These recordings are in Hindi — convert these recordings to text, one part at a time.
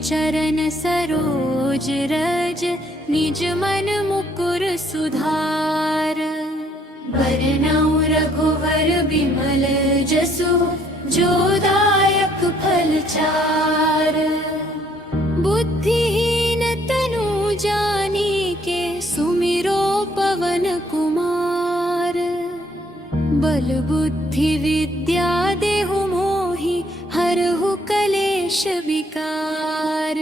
चरण सरोज रज, निज मन मुकुर सुधार। बरनउँ रघुवर बिमल जसु, जो दायक फल चार। बुद्धिहीन तनु जानिके, सुमिरो पवन कुमार। बल बुद्धि विद्या देहु मोहि, हरहु कलेश विकार।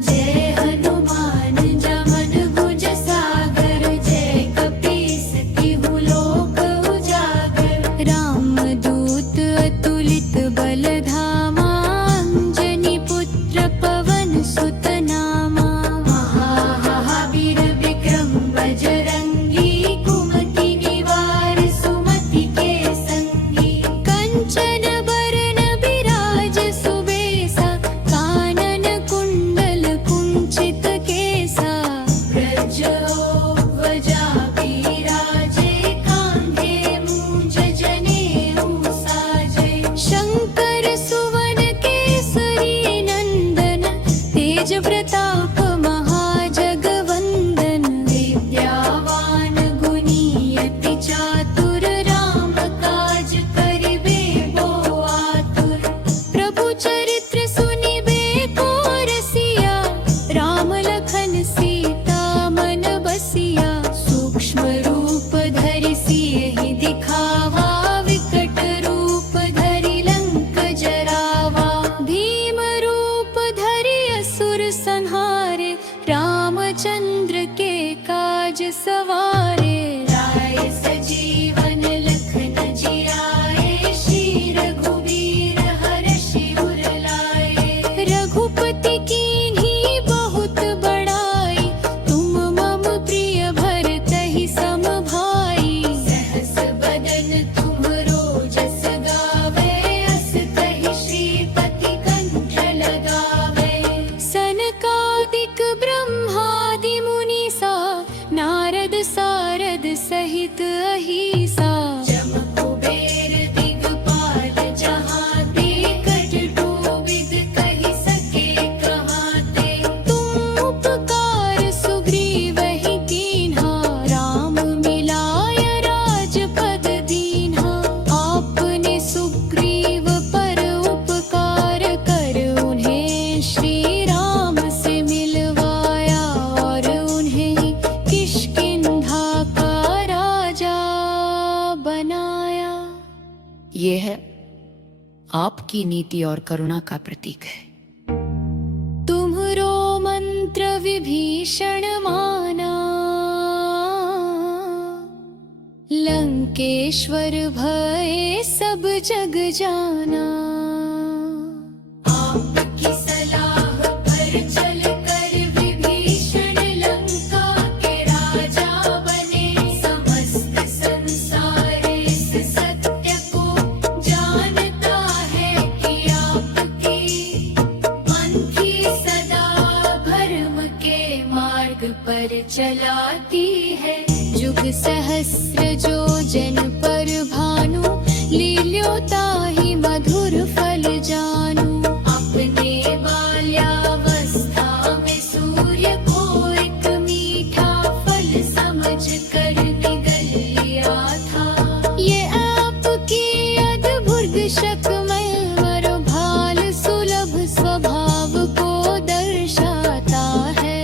जय हनुमान ज्ञान गुण सागर, जय कपीस तिहु लोक उजागर। रामदूत अतुलित बल धामा, अंजनी पुत्र पवन सुत नामा। महावीर विक्रम बजरंगी, कुमति निवार सुमति के संगी। कंचन बरन बिराज सुबेसा, कानन कुंडल कुंचित केसा। व्रजध्वजा बिराजे, कांधे मूंज जनेऊ साजे। शंकर सुवन केसरी नंदन, तेज प्रताप महाजगवंदन। विद्यावान गुणी अति चातुर, राम काज करिबे को आतुर। प्रभु चरित्र सुनिबे को रसिया, राम लखन सीता मन बसिया। सूक्ष्म रूप धरि सियहि दिखावा, विकट रूप धरि लंक जरावा। भीम रूप धरि असुर संहारे, रामचंद्र के काज सवारे। लाए सजीवन लखन जियाए, श्री रघुबीर हरषि उर लाए। रघुपति कीन्ही बहुत बड़ाई, तुम मम प्रिय भरतहि सम भाई। सहस बदन तुम्हरो जस गावे, अस कहि श्रीपति कंठ लगावे। सनकादिक ब्रह्मादि मुनीसा, नारद सारद सहित अहीसा। जम कुबेर दिगपाल जहाते, कट कोविद कहि सके कहाते। तुम उपकार सुग्रीवहि कीन्हा, राम मिलाय राजपद दीन्हा। आपने सुग्रीव पर उपकार कर, उन्हें श्री राम से मिलवाया। और उन्हें किष्किंधा का राजा बनाया। ये है आपकी नीति और करुणा का प्रतीक है। तुम्हरो मंत्र विभीषण माना, लंकेश्वर भय सब जग जाना। आपकी सलाह पर चल कर, विभीषण लंका के राजा बने। समस्त संसार इस सत्य को जानता है, कि आपकी मंथी सदा धर्म के मार्ग पर चलाती है। जुग सहस्र जो जन पर भानु, लील्योताहि मधुर फल जानू। अपने बाल्यावस्था में सूर्य को एक मीठा फल समझ कर निगल लिया था। ये आपकी अद्भुत शकमय मर भाल, सुलभ स्वभाव को दर्शाता है।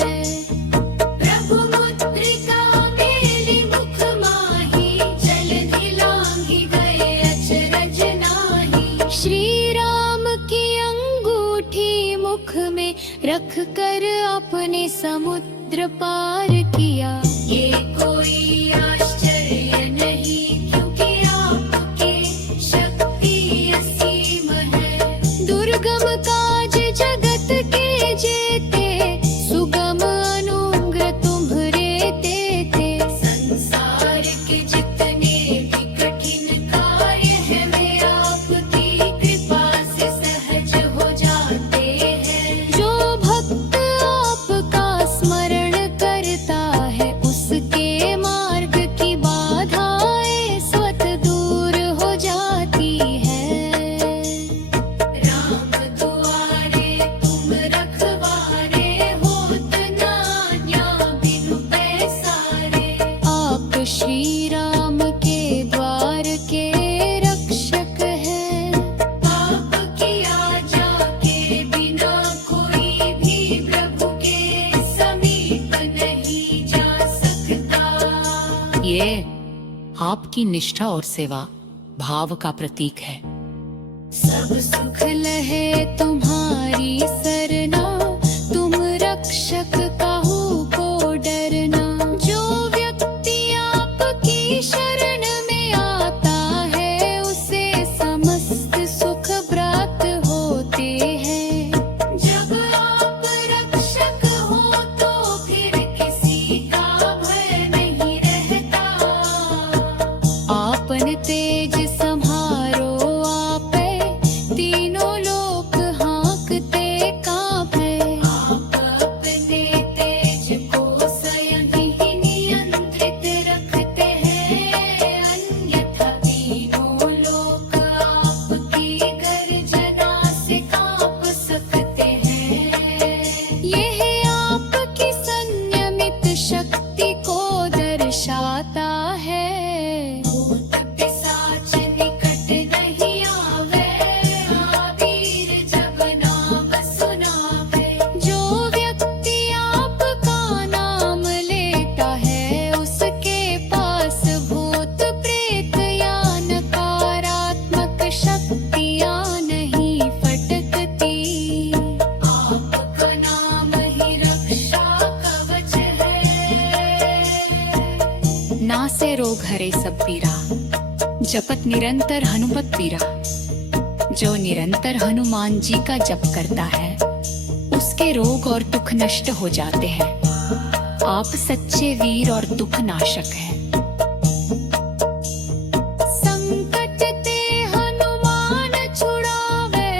प्रभु मुद्रिका मेली मुख माही, जलधि लांघि गए अचरज नाही। श्री राम की अंगूठी मुख में रख कर, आपने समुद्र पार किया। ये कोई आश्चर्य नहीं, क्योंकि आपके शक्ति असीम है। दुर्गम काज जगत के जेते, सुगम अनुग्रह तुम्हरे तेते। संसार के जितने भी कठिन कार्य हैं, वे आपकी कृपा से सहज हो जाते हैं। जो भक्त आपका स्मरण करता है, उसके आपकी निष्ठा और सेवा भाव का प्रतीक है। सब सुख लहे तुम्हारी सरना, तुम रक्षक काहू को डरना। जो व्यक्ति आपकी शरण में आता है, उसे समस्त सुख प्राप्त होते हैं। जब आप रक्षक हो तो फिर किसी का भय नहीं रहता। आपन तेज संहारो आपे, तीनों लोक हाँकते कांपे। आप अपने तेज को स्वयं ही नियंत्रित रखते हैं, अन्यथा तीनों लोक आपकी गर्जना से कांप सकते हैं। यह आपकी संयमित शक्ति को दर्शाता है। भूत पिशाच निकट नहीं आवे, आवीर जब नाम सुनावे। जो व्यक्ति आपका नाम लेता है, उसके पास भूत प्रेत या नकारात्मक शक्तियाँ नहीं फटकती। आपका नाम ही रक्षा कवच है। नासे रोग हरे सब पीरा, जपत निरंतर हनुमत पीरा। जो निरंतर हनुमान जी का जप करता है, उसके रोग और दुख नष्ट हो जाते हैं। आप सच्चे वीर और दुख नाशक हैं। संकट ते हनुमान छुड़ावे,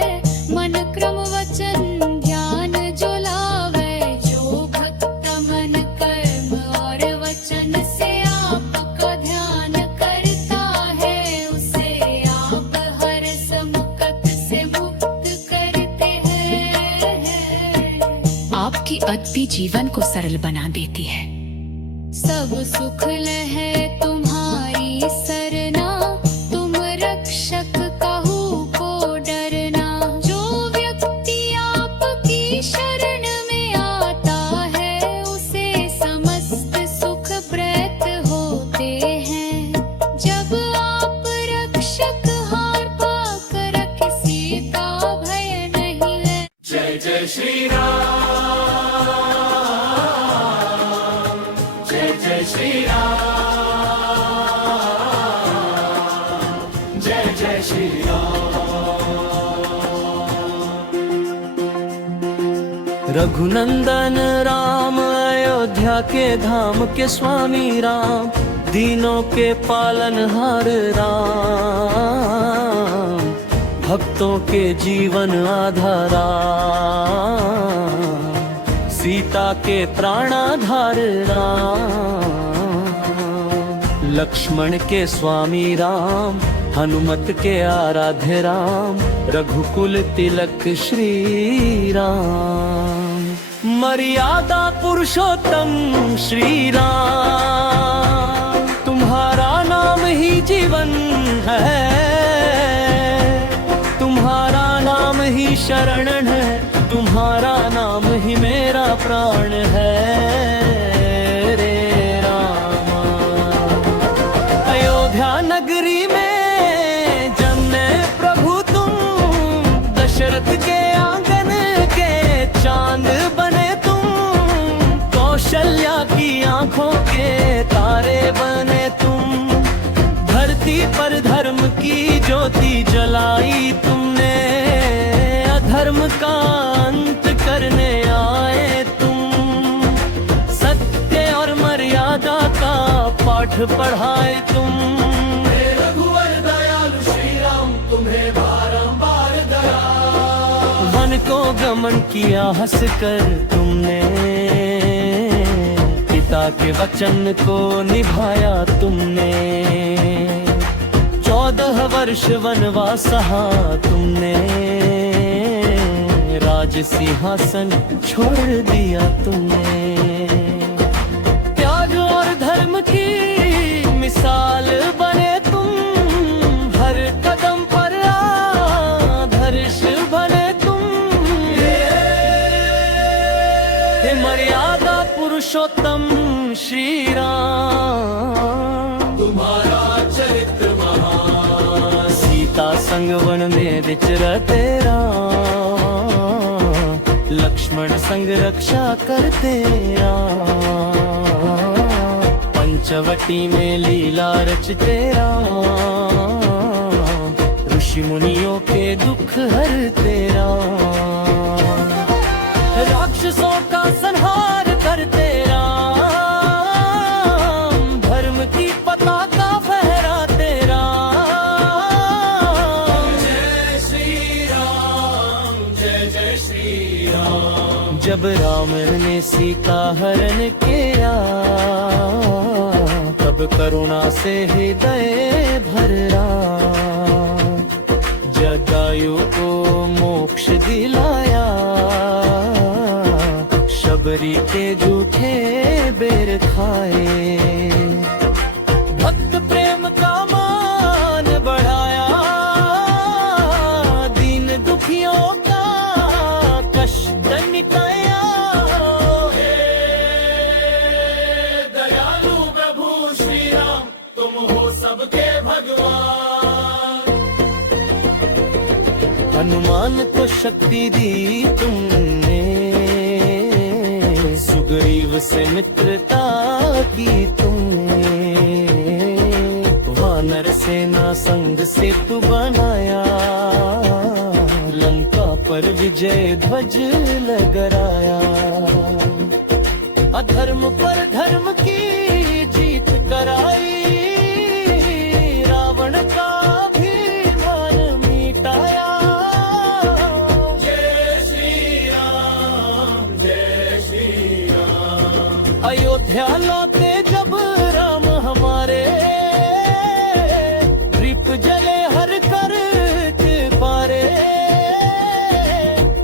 मन क्रम वचन ध्यान जो लावे। जो भक्त मन कर्म और वचन से आपका ध्यान करता है, उसे आप हर संकट से मुक्त करते हैं। आपकी अद्भुत जीवन को सरल बना देती है। सब सुख लहे तुम्हारी सरना, तुम रक्षक काहू को डरना। जो व्यक्ति आपकी शरण में आता है, उसे समस्त सुख प्राप्त होते हैं। जब आप रक्षक हार पाकर किसी का भय नहीं है। जय जय श्री राम, जय जय श्री राम, जय जय श्री राम। रघुनंदन राम, अयोध्या के धाम के स्वामी राम, दीनों के पालनहार राम, भक्तों के जीवन आधारा, सीता के प्राणाधार राम। लक्ष्मण के स्वामी राम, हनुमत के आराध्य राम, रघुकुल तिलक श्री राम। मर्यादा पुरुषोत्तम श्री राम, तुम्हारा नाम ही जीवन है, तुम्हारा नाम ही शरण है, तुम्हारा नाम ही मेरा प्राण है रे रामा। अयोध्या नगरी में जन्मे प्रभु तुम, दशरथ के आंगन के चांद बने तुम, कौशल्या की आंखों के तारे बने तुम। धरती पर धर्म की ज्योति जलाई तुमने, अधर्म का अंत करने आए तुम। सत्य और मर्यादा का पाठ पढ़ाए तुम। हे रघुवर दयालु श्री राम, तुम्हें बारंबार दया। वन को गमन किया हंस कर तुमने, पिता के वचन को निभाया तुमने। 14 वर्ष वनवास सहा तुमने, राज सिंहासन छोड़ दिया तुमने। त्याग और धर्म की मिसाल बने तुम, हर कदम पर आदर्श बने तुम। हे मर्यादा पुरुषोत्तम श्री राम, तुम्हारा संग वन में विचरते राम, लक्ष्मण संग रक्षा करते राम, पंचवटी में लीला रचते राम, ऋषि मुनियों के दुख हरते राम, राक्षसों का संहार करते राम, धर्म की पताका फहराते राम। जय श्री राम, जय जय श्री राम। जब रावण ने सीता हरण किया, तब करुणा से हृदय भर राम, जटायु को मोक्ष दिलाया, शबरी के झूठे बेर खाए, भक्त प्रेम का मान बढ़ाया, दीन दुखियों का कष्ट मिटाया। हे दयालु प्रभु श्री राम, तुम हो सबके भगवान। हनुमान को शक्ति दी तुमने, सुग्रीव से मित्रता की तुमने, वानर सेना संग सेतु बनाया, लंका पर विजय ध्वज लहराया, अधर्म पर धर्म की जीत कराई, रावण का अभिमान मिटाया। जय श्री राम, जय श्री राम। अयोध्या लौटे जब राम हमारे, दीप जले हर कर के पारे,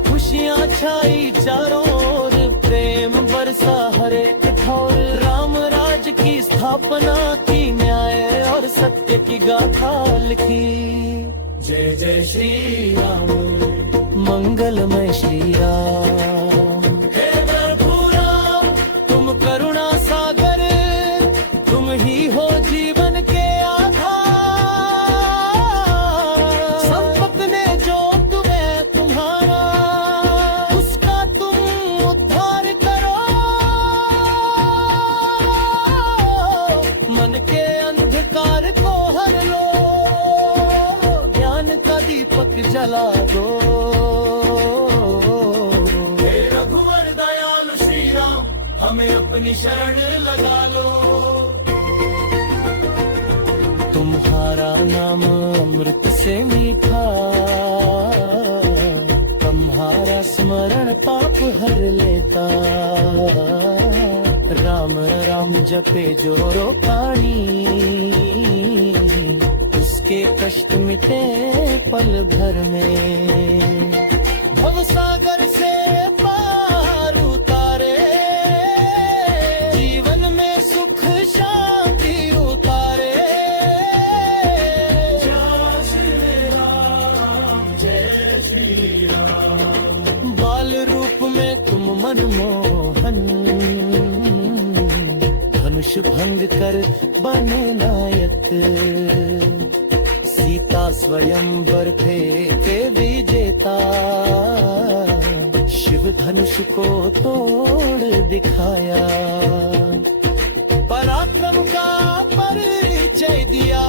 खुशियाँ छाई चारों ओर, प्रेम बरसा हरे कठोर, राम राज की स्थापना की, न्याय और सत्य की गाथा लिखी। जय जय श्री राम, मंगलमय श्री राम। हे प्रभु राम, तुम करुणा सागर, तुम ही हो जीवन के आधार, संपत ने जो तुम्हें तुम्हारा, उसका तुम उद्धार करो, मन के अंधकार को हर लो, ज्ञान का दीपक जला दो। हे रघुवर दयालु श्री राम, हमें अपनी शरण लगा लो। तुम्हारा नाम अमृत से मीठा, तुम्हारा स्मरण पाप हर लेता, राम राम जपे जो रोकाणी, उसके कष्ट मिटे पल भर में, भवसागर से पार उतारे, जीवन में सुख शांति उतारे। जय श्री राम, जय श्री राम। बाल रूप में तुम मनमोहन, धनुष भंग कर बने नायक, सीता स्वयंवर फेंके विजेता, शिव धनुष को तोड़ दिखाया, पराक्रम का परिचय दिया,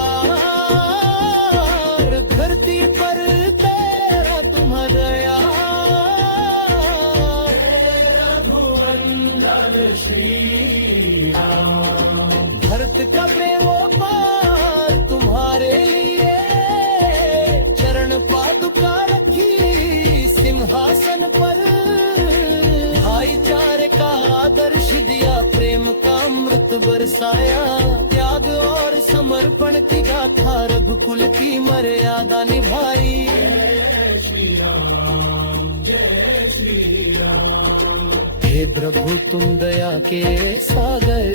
धरती पर तेरा तुम दया। रघुवंदन श्री राम, भरत का प्रेमोपार तुम्हारे लिए, चरण पादुका रखी सिंहासन पर, भाईचारे का आदर्श दिया, प्रेम का अमृत बरसाया, त्याग और समर्पण की गाथा, रघुकुल की मर्यादा निभाई। जय श्री राम, जय श्री राम। हे प्रभु तुम दया के सागर,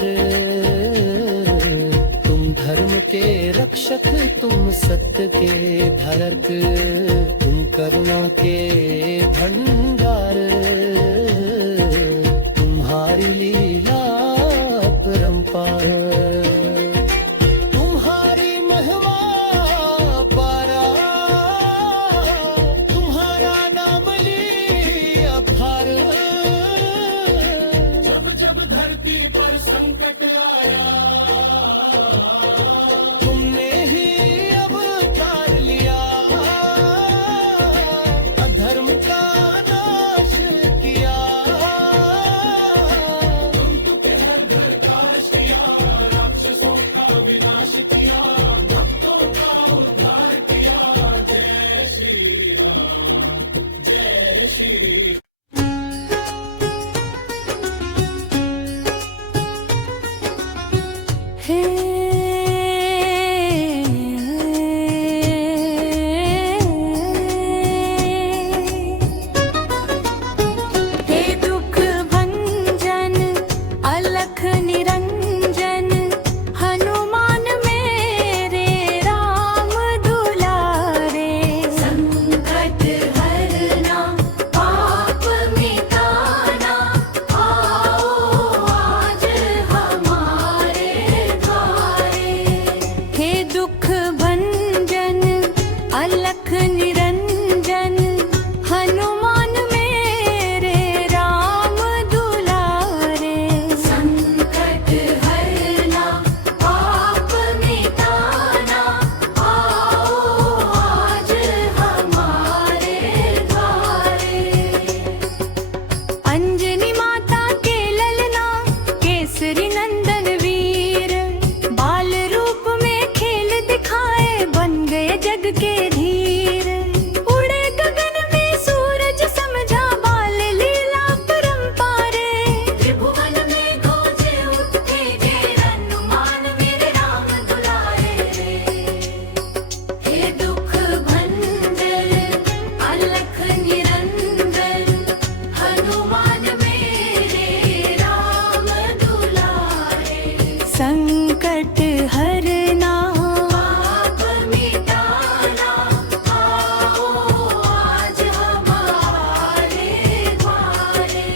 तुम धर्म के रक्षक, तुम सत्य के धारक, तुम करुणा के भंडार, तुम्हारी लीला परंपार, तुम्हारी महिमा पारा, संकट आया, तुमने ही अवतार लिया, अधर्म का नाश किया, तुम तो हर घर काश किया, राक्षसों का विनाश किया, भक्तों का उद्धार किया। जय श्री राम, जय श्री राम। हे दुख भंजन अलख निरंजन हनुमान मेरे राम दुलारे, संकट हरना पाप मिटाना आओ आज हमारे द्वारे। हे दुख भंजन अलख निरंजन हनुमान मेरे राम दुलारे, संकट हरना पाप मिटाना आओ आज हमारे द्वारे। अंजनी माता के ललना केसरी नंदन वीर, बाल रूप में खेल दिखाए बन गए जग के धीर। उड़े गगन में सूरज समझा बाल लीला परंपारे, त्रिभुवन में गूंजे उठे जय हनुमान मेरे राम दुलारे। हे दुख भंजन अलख निरंजन हनुमान मेरे राम दुलारे, संकट हरना पाप मिटाना आओ आज हमारे द्वारे।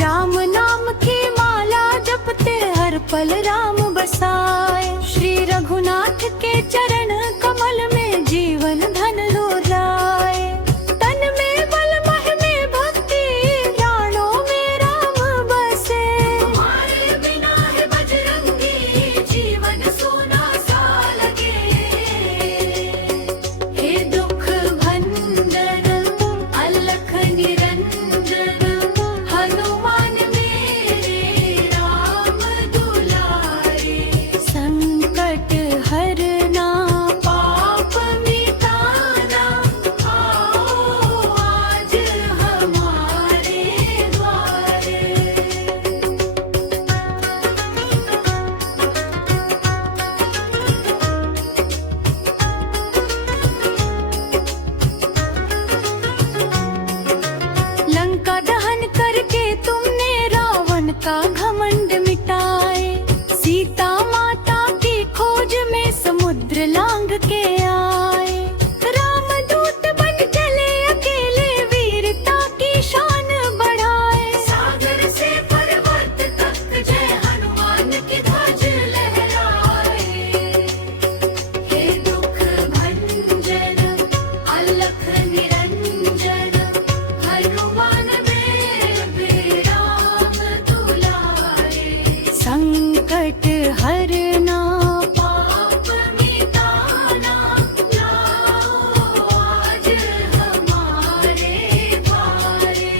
राम नाम की माला जपते हर पल राम बसाए, श्री रघुनाथ के चरण कमल में जीवन धन लुराए। तन में बल मह में भक्ति प्राणों में राम बसे, हमारे बिना है बजरंगी जीवन सोना सा लगे। हे दुख भंजन अलख निरंजन हनुमान मेरे राम दुलारे, संकट हरना पाप मिटाना आओ आज हमारे द्वारे। लंका दहन करके तुमने रावण का घमंड मिटाए, सीता माता की खोज में समुद्र लांग के आए। राम दूत बन चले अकेले वीरता की शान बढ़ाए, सागर से पर्वत तक जय हनुमान की ध्वज लहराए। हे दुख भंजन अलख निरंजन हनुमान मेरे राम दुलारे, संकट हरना पाप मिटाना आओ आज हमारे द्वारे।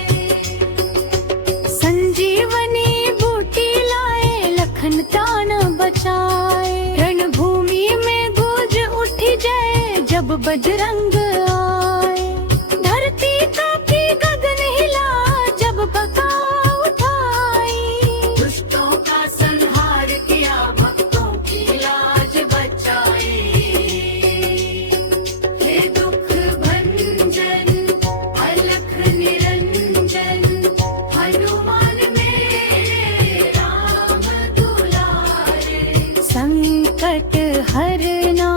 संजीवनी बूटी लाए लखन प्राण बचाए, रणभूमि में गूंज उठी जय जब बजरंग आए। धरती कांपी गगन हिला जब बका उठाई, दुष्टों का संहार किया भक्तों की लाज बचाई। हे दुख भंजन अलख निरंजन हनुमान मेरे राम दुलारे, संकट हरना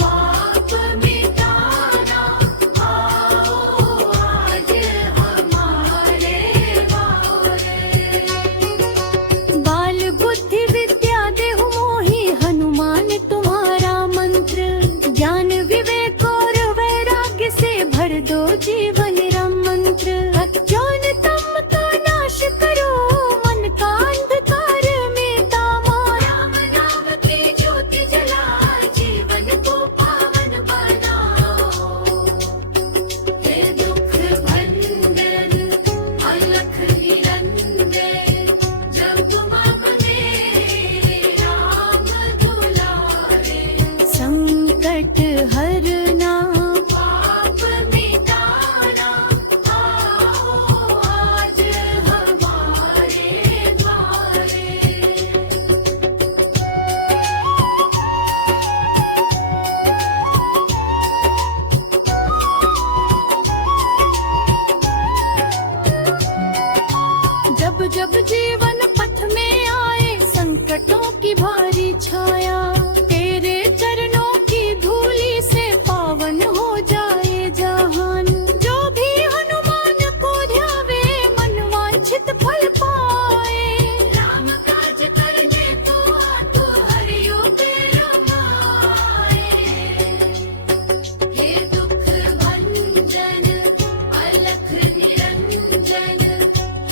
पाप मिटाना आओ आज हमारे द्वारे। बाल बुद्धि विद्या देहु मोहि हनुमान तुम की भारी छाया, तेरे चरणों की धूली से पावन हो जाए जहान। जो भी हनुमान को ध्यावे मन वांछित फल पाए। राम काज करने तो हरियो तेरा माए। हे दुख भंजन अलख निरंजन,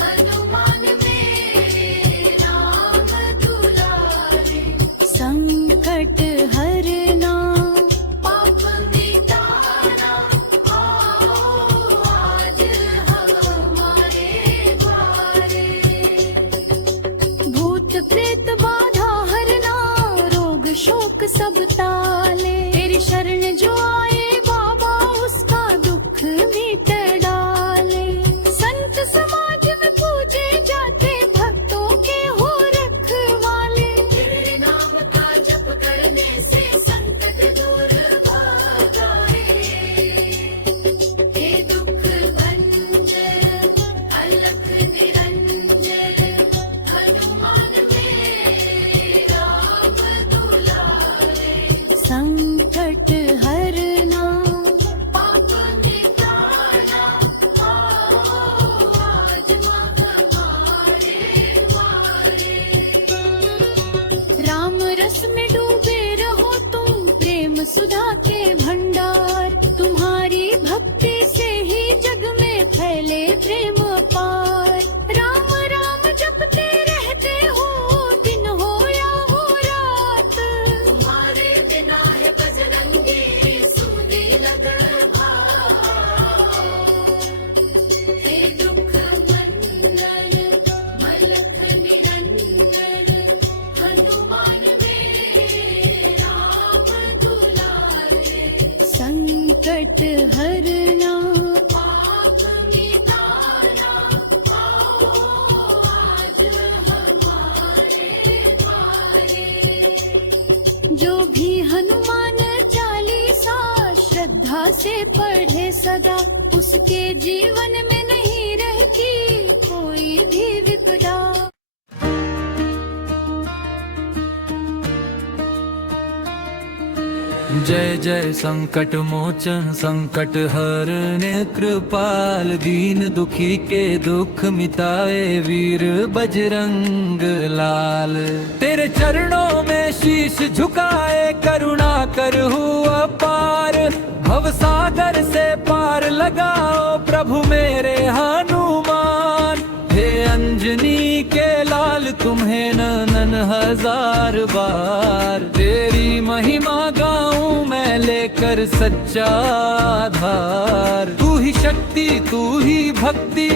हनुमान मेरे राम दुलारे। संकट हरना पाप मिटाना, आओ आज हमारे द्वारे। भूत प्रेत बाधा हरना, रोग शोक सब टाले। तेरी शरण जो आए बाबा, उसका दुख मिट डाले। संत समाज में पूजे जाते, भक्तों के हो रखवाले। तेरे नाम का जप करने से संकट दूर भागाए। हे दुख भंजन अलख निरंजन, हनुमान मेरे राम दुलारे। संकट हरना पाप मिटाना, आओ आज हमारे द्वारे। राम रस में डूबे रहो तुम, प्रेम सुधा के भंडार। तुम्हारी भक्ति से ही जग में फैले प्रेम पार। राम राम जपते रहते हो, दिन हो या हो रात। तुम्हारे बिना है बजरंगी सूली लगन भाव। हे दुख भंजन मलख निरंजन, हनुमान मेरे राम दुलारे। संकट हरना पाप मिटाना, आओ आज हमारे द्वारे। जो भी हनुमान चालीसा श्रद्धा से पढ़े सदा, उसके जीवन में नहीं रहती कोई भी विपदा। जय जय संकट मोचन संकट हरने कृपाल, दीन दुखी के दुख मिटाए वीर बजरंग लाल। तेरे चरणों में शीश झुकाए, करुणा कर हुआ पार। भव सागर से पार लगाओ प्रभु मेरे हनुमान। हे अंजनी के लाल तुम्हें ननन हजार बार। तेरी महिमा गाऊं मैं लेकर सच्चा आधार। तू ही शक्ति तू ही भक्ति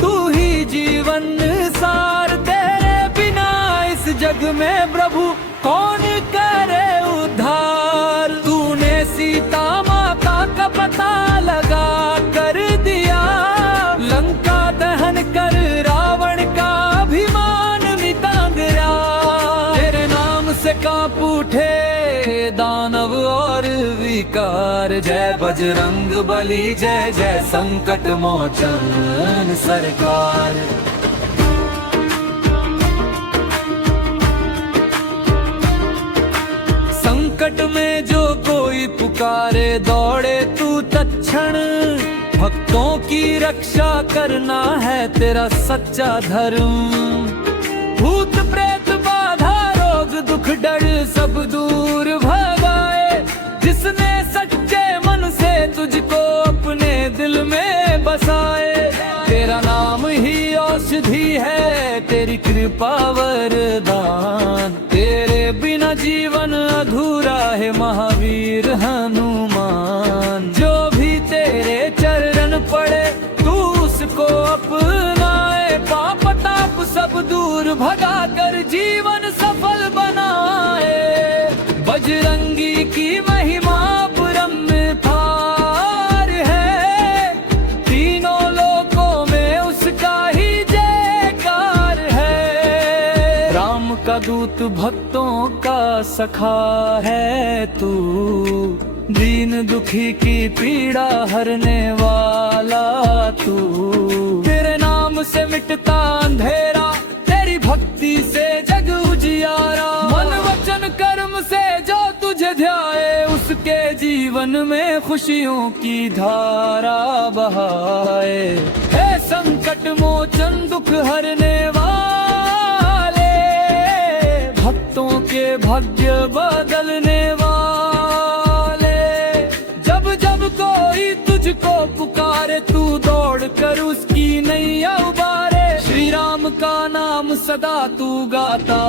तू ही जीवन सार। तेरे बिना इस जग में प्रभु कौन करे उद्धार। तूने सीता माता का पता लगा कर दिया, लंका दहन कर रावण का अभिमान मिटा गया। तेरे नाम से कांप उठे दानव और विकार। जय बजरंग बली जय जय संकट मोचन सरकार। संकट में जो कोई पुकारे दौड़े तू तत्क्षण। भक्तों की रक्षा करना है तेरा सच्चा धर्म। भूत प्रेत बाधा रोग दुख डर सब दूर भगाए। जिसने सच्चे मन से तुझको अपने दिल में बसाए। तेरा नाम ही औषधि है तेरी कृपा वरदान। तेरे बिना जीवन अधूरा है महावीर हनुमान। जो भी तेरे चरण पड़े तू उसको अपनाए। पाप ताप सब दूर भगा कर जीवन सफल बनाए। बजरंगी की महिमा परम्पार है। तीनों लोकों में उसका ही जयकार है। राम का दूत भक्तों का सखा है तू। दीन दुखी की पीड़ा हरने वाला तू। तेरे नाम से मिटता अंधेरा, तेरी भक्ति से जग उजियारा। में खुशियों की धारा बहाए। हे संकट मोचन दुख हरने वाले, भक्तों के भाग्य बदलने वाले। जब जब कोई तुझको पुकारे तू दौड़ कर उसकी नैया उबारे। श्री राम का नाम सदा तू गाता,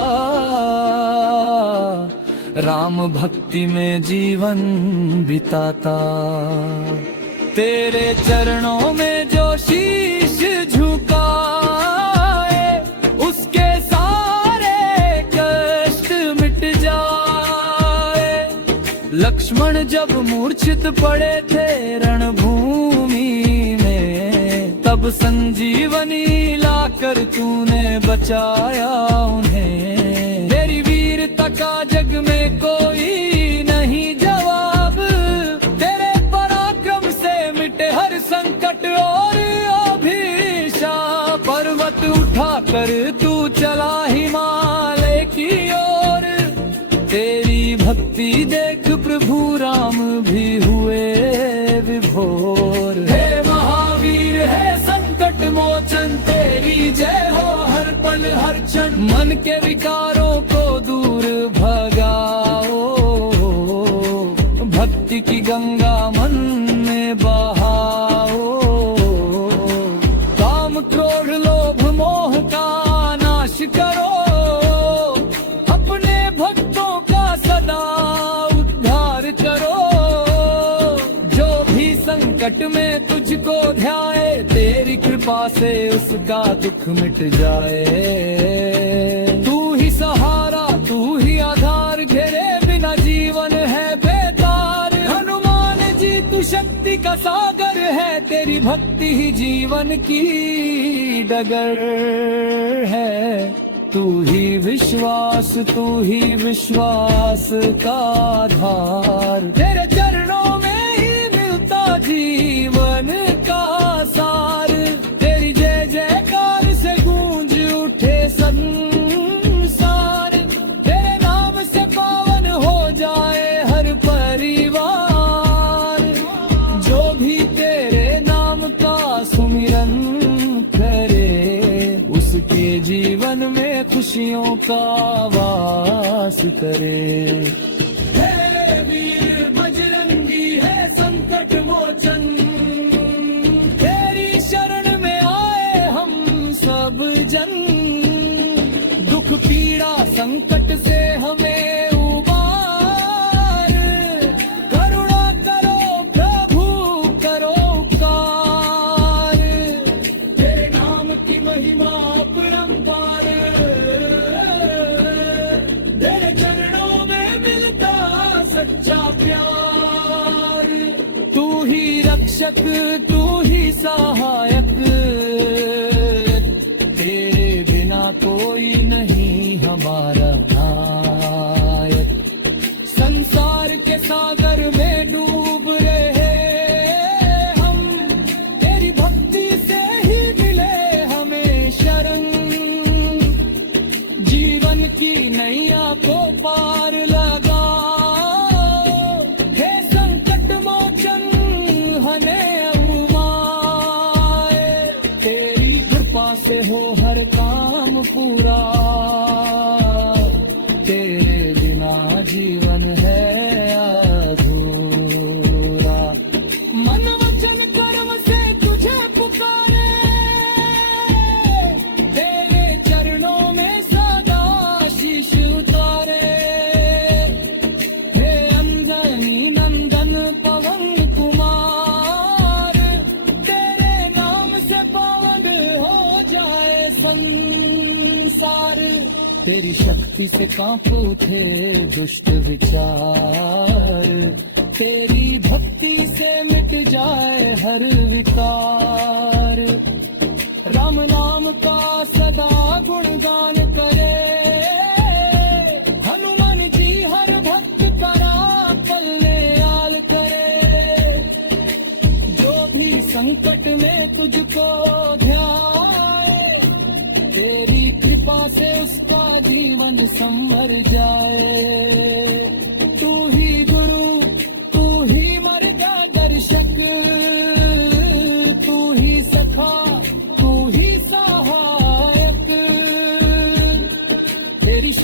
राम भक्ति में जीवन बिताता। तेरे चरणों में जो शीश झुकाए, उसके सारे कष्ट मिट जाए। लक्ष्मण जब मूर्छित पड़े थे रणभूमि में, तब संजीवनी लाकर तूने बचाया उन्हें। तेरी वीरता का जग में कोई नहीं जवाब, तेरे पराक्रम से मिटे हर संकट और अभिशाप। पर्वत उठाकर तू चला हिमालय की ओर, तेरी भक्ति देख प्रभु राम भी हुए विभोर। हे महावीर है संकट मोचन, तेरी जय हो हर पल हर क्षण। मन के विकारों को दूर भगाओ, भक्ति की गंगा मन में बहाओ। काम क्रोध लोभ मोह का नाश करो, अपने भक्तों का सदा उद्धार करो। जो भी संकट में तुझको ध्याए, तेरी कृपा से उसका दुख मिट जाए। तू ही सहारा तू ही आधार, घेरे बिना जीवन है बेकार। हनुमान जी तू शक्ति का सागर है, तेरी भक्ति ही जीवन की डगर है। तू ही विश्वास का आधार, तेरे चरणों में ही मिलता जीवन का सार। तेरी जय जयकार से गूंज उठे संसार, तेरे नाम से पावन हो जाए हर परिवार। जो भी तेरे नाम का सुमिरन करे, उसके जीवन में खुशियों का वास करे। हे वीर बजरंगी है संकट मोचन, तेरी शरण में आए हम सब जन। दुख पीड़ा संकट से हमें उबार, करुणा करो प्रभु करो उपकार। तेरे नाम की महिमा अपरंपार, तेरे चरणों में मिलता सच्चा प्यार। तू ही रक्षक तू ही सहायक, तेरे बिना कोई नहीं हमारा नायक। संसार के सागर में डूब रहे हम, तेरी भक्ति से ही मिले हमें शरण। जीवन की नैया को पार लगाओ, हे संकट मोचन हने उमाए। तेरी कृपा से हो हर काम पूरा, तेरे बिना जीवन है अधूरा। मन वचन कर्म से तुझे पुकारे, तेरे चरणों में सदा शीश उतारे। हे अंजनी नंदन पवन कुमार, तेरे नाम से पावन हो जाए संसार। तेरी शक्ति से कांपू थे दुष्ट विचार, तेरी भक्ति से मिट जाए हर विकार। राम नाम का सदा गुणगान करे, हनुमान जी हर भक्त करा कल्याण करे। जो भी संकट में तुझको ध्याए, तेरी कृपा से उसका जीवन संवर जाए।